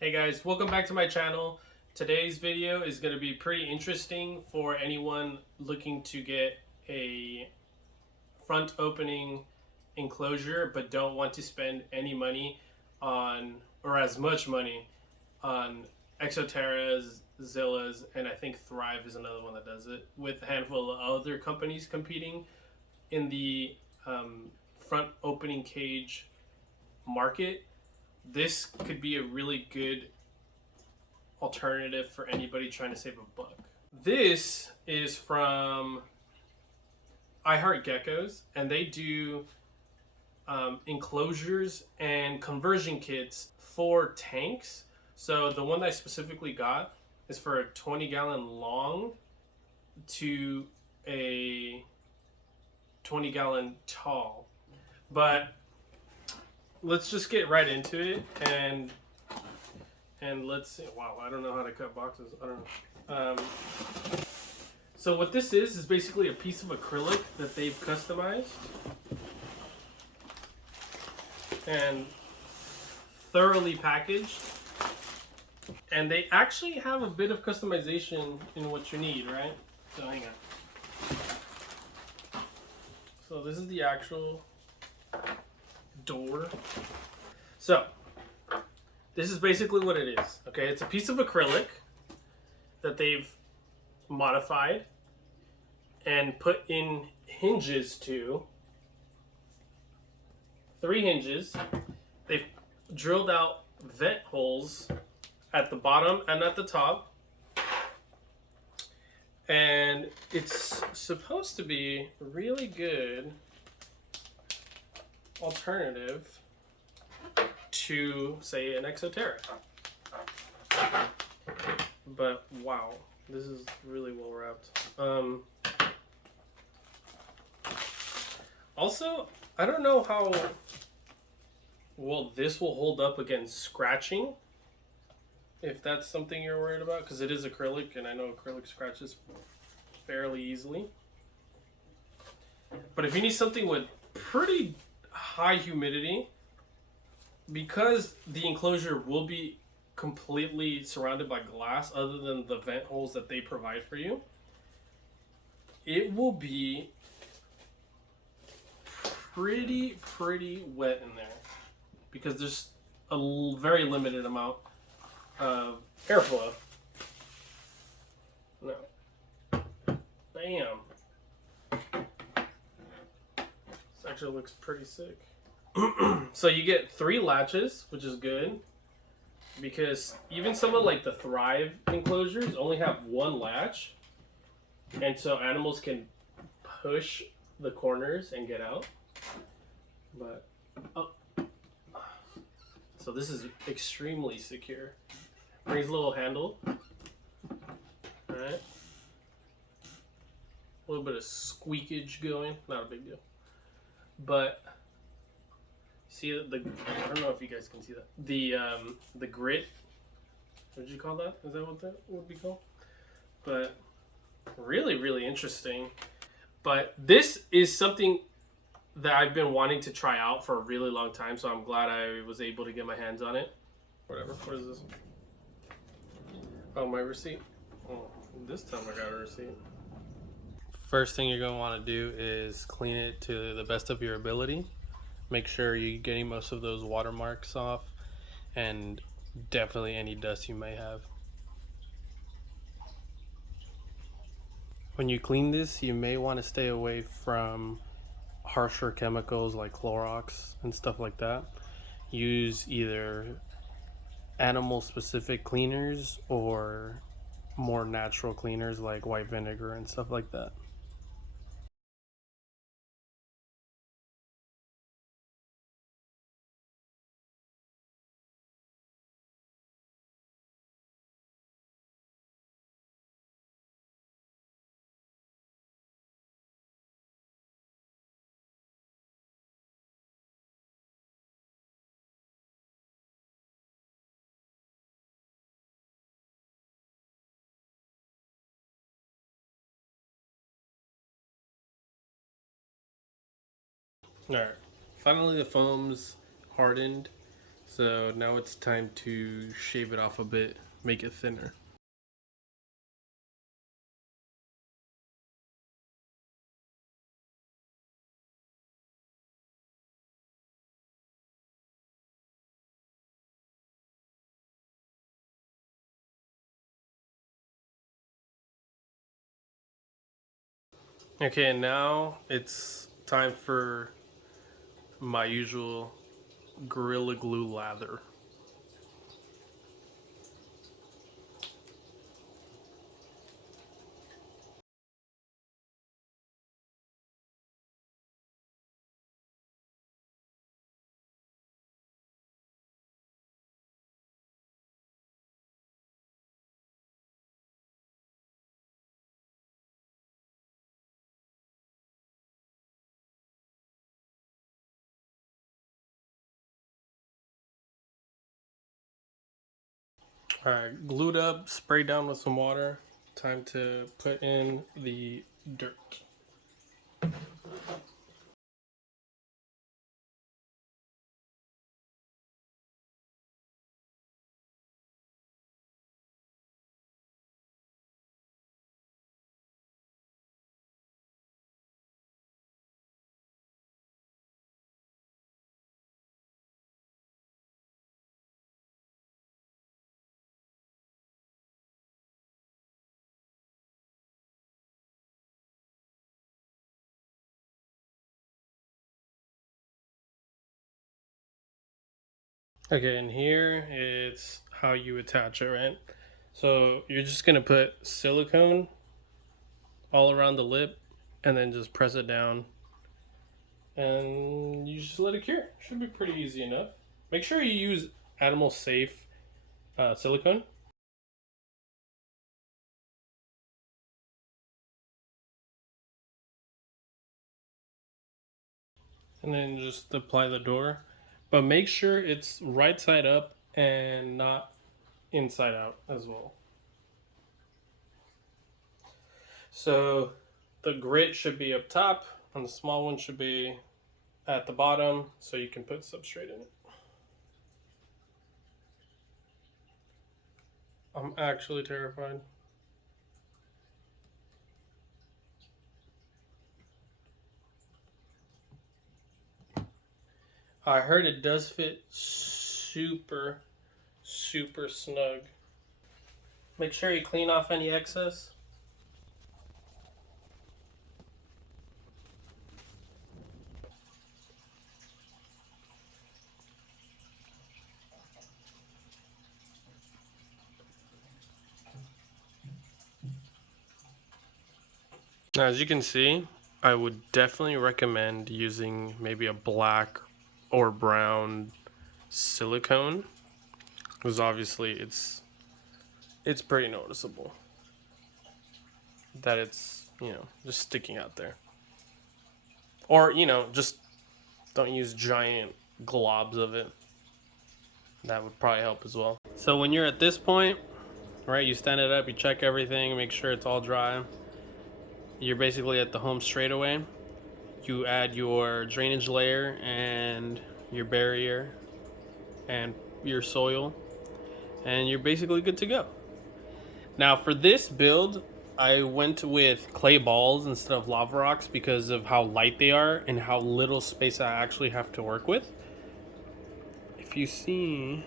Hey guys, welcome back to my channel. Today's video is going to be pretty interesting for anyone looking to get a front opening enclosure but don't want to spend any money on, or as much money on Exoterras, Zillas, and I think Thrive is another one that does it, with a handful of other companies competing in the front opening cage market. This could be a really good alternative for anybody trying to save a buck. This is from GECKOS, and they do enclosures and conversion kits for tanks. So the one that I specifically got is for a 20-gallon long to a 20-gallon tall. But let's just get right into it and let's see. Wow, I don't know how to cut boxes. I don't know. So what this is basically a piece of acrylic that they've customized and thoroughly packaged. And they actually have a bit of customization in what you need, right? So hang on. So this is the actual door. So this is basically what it is. Okay, it's a piece of acrylic that they've modified and put in hinges to 3 hinges. They've drilled out vent holes at the bottom and at the top, and it's supposed to be a really good alternative to, say, an Exoterra. But wow, this is really well wrapped. Also, I don't know how well this will hold up against scratching, if that's something you're worried about, because it is acrylic, and I know acrylic scratches fairly easily. But if you need something with pretty high humidity, because the enclosure will be completely surrounded by glass other than the vent holes that they provide for you, it will be pretty wet in there because there's a very limited amount of airflow. No. Bam. This actually looks pretty sick. So you get 3 latches, which is good, because even some of like the Thrive enclosures only have 1 latch, and so animals can push the corners and get out. But so this is extremely secure. Brings a little handle. All right, a little bit of squeakage going, not a big deal, but see the I don't know if you guys can see that. The grit. What did you call that? Is that what that would be called? But really interesting. But this is something that I've been wanting to try out for a really long time, so I'm glad I was able to get my hands on it. Whatever. What is this? Oh, my receipt. Oh, this time I got a receipt. First thing you're going to want to do is clean it to the best of your ability. Make sure you're getting most of those watermarks off, and definitely any dust you may have. When you clean this, you may want to stay away from harsher chemicals like Clorox and stuff like that. Use either animal specific cleaners or more natural cleaners like white vinegar and stuff like that. Alright, finally the foam's hardened, So now it's time to shave it off a bit, make it thinner. Okay, and now it's time for my usual Gorilla Glue lather. Alright, glued up, sprayed down with some water. Time to put in the dirt. Okay, and here it's how you attach it, right? So you're just gonna put silicone all around the lip and then just press it down and you just let it cure. Should be pretty easy enough. Make sure you use animal safe silicone. And then just apply the door. But make sure it's right side up and not inside out as well. So the grit should be up top and the small one should be at the bottom so you can put substrate in it. I'm actually terrified. I heard it does fit super snug. Make sure you clean off any excess. Now, as you can see, I would definitely recommend using maybe a black or brown silicone, because obviously it's pretty noticeable that it's, you know, just sticking out there. Or, you know, just don't use giant globs of it. That would probably help as well. So when you're at this point, right, you stand it up, you check everything, make sure it's all dry. You're basically at the home straightaway. You add your drainage layer and your barrier and your soil, and you're basically good to go. Now for this build, I went with clay balls instead of lava rocks because of how light they are and how little space I actually have to work with. If you see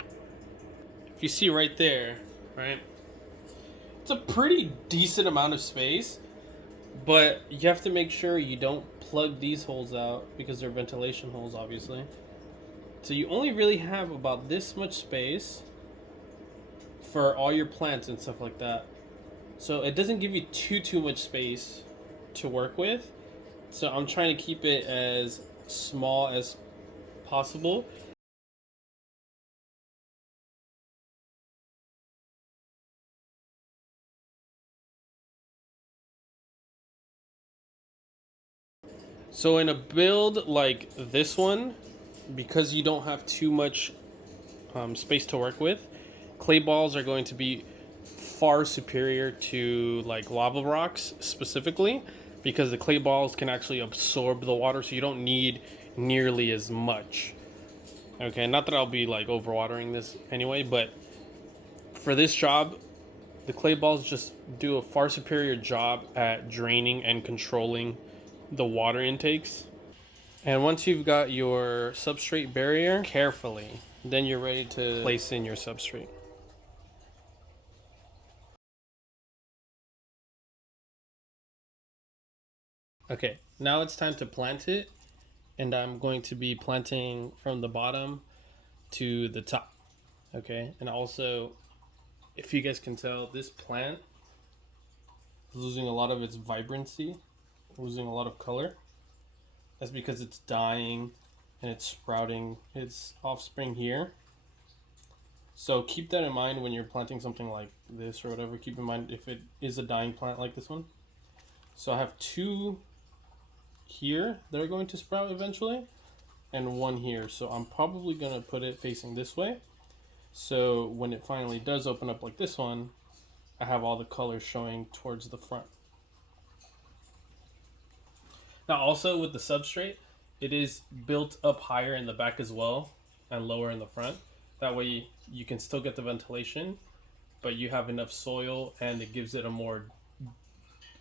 right there, right? It's a pretty decent amount of space, but you have to make sure you don't plug these holes out because they're ventilation holes, obviously. So you only really have about this much space for all your plants and stuff like that. So it doesn't give you too much space to work with. So I'm trying to keep it as small as possible. So in a build like this one, because you don't have too much space to work with, clay balls are going to be far superior to like lava rocks specifically, because the clay balls can actually absorb the water, so you don't need nearly as much. Okay, not that I'll be like overwatering this anyway, but for this job, the clay balls just do a far superior job at draining and controlling the water intakes. And once you've got your substrate barrier carefully, then you're ready to place in your substrate. Okay, now it's time to plant it, and I'm going to be planting from the bottom to the top. Okay, and also, if you guys can tell, this plant is losing a lot of its vibrancy, losing a lot of color. That's because it's dying and it's sprouting its offspring here. So keep that in mind when you're planting something like this or whatever. Keep in mind if it is a dying plant like this one. So I have 2 here that are going to sprout eventually, and 1 here. So I'm probably going to put it facing this way. So when it finally does open up like this one, I have all the colors showing towards the front. Now also with the substrate, it is built up higher in the back as well and lower in the front. That way you can still get the ventilation, but you have enough soil and it gives it a more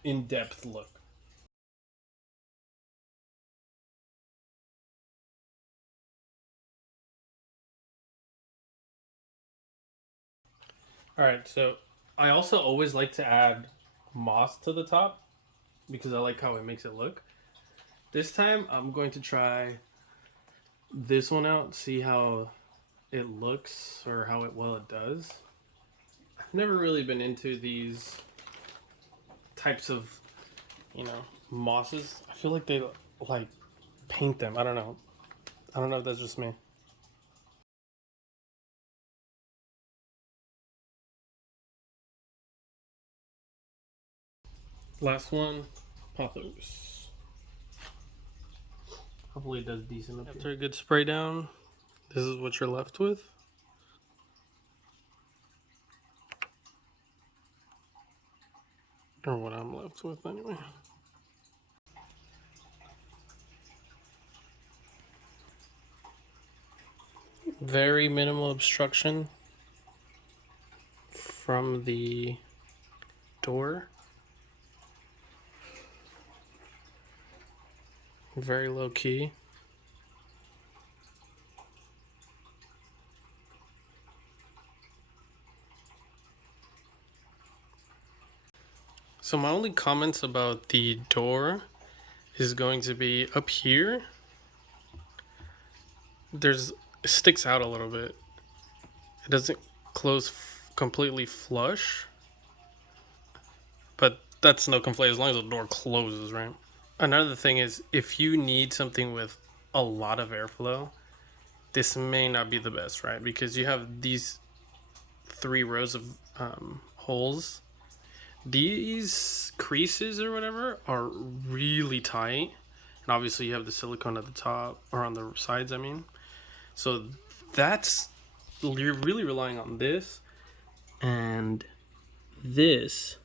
in-depth look. All right, so I also always like to add moss to the top because I like how it makes it look. This time I'm going to try this one out, see how it looks or how well it does. I've never really been into these types of, mosses. I feel like they like paint them. I don't know. I don't know if that's just me. Last one, pothos. Hopefully it does decent. After a good spray down, this is what you're left with. Or what I'm left with anyway. Very minimal obstruction from the door. Very low key. So my only comments about the door is going to be up here. It sticks out a little bit. It doesn't close completely flush, but that's no complaint as long as the door closes, right? Another thing is if you need something with a lot of airflow, this may not be the best, right? Because you have these 3 rows of holes. These creases or whatever are really tight, and obviously you have the silicone at the top or on the sides, I mean. So you're really relying on this and this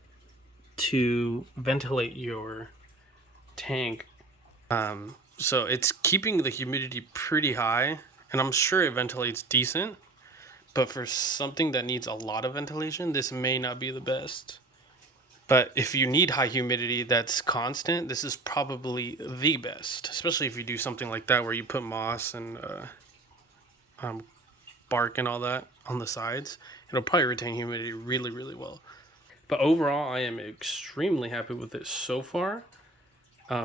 to ventilate your tank. So it's keeping the humidity pretty high, and I'm sure it ventilates decent, but for something that needs a lot of ventilation, this may not be the best. But if you need high humidity that's constant, this is probably the best, especially if you do something like that where you put moss and bark and all that on the sides. It'll probably retain humidity really, really well. But overall, I am extremely happy with it so far.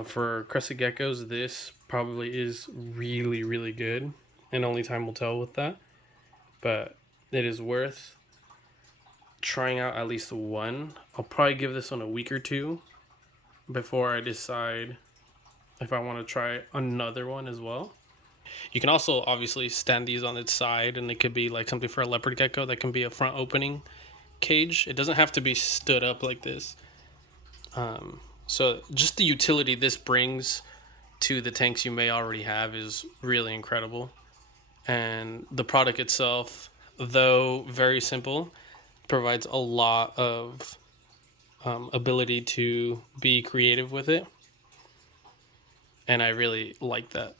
For crested geckos, this probably is really, really good, and only time will tell with that. But it is worth trying out at least one. I'll probably give this one a week or 2 before I decide if I want to try another one as well. You can also obviously stand these on its side, and it could be like something for a leopard gecko that can be a front opening cage. It doesn't have to be stood up like this. So just the utility this brings to the tanks you may already have is really incredible. And the product itself, though very simple, provides a lot of ability to be creative with it. And I really like that.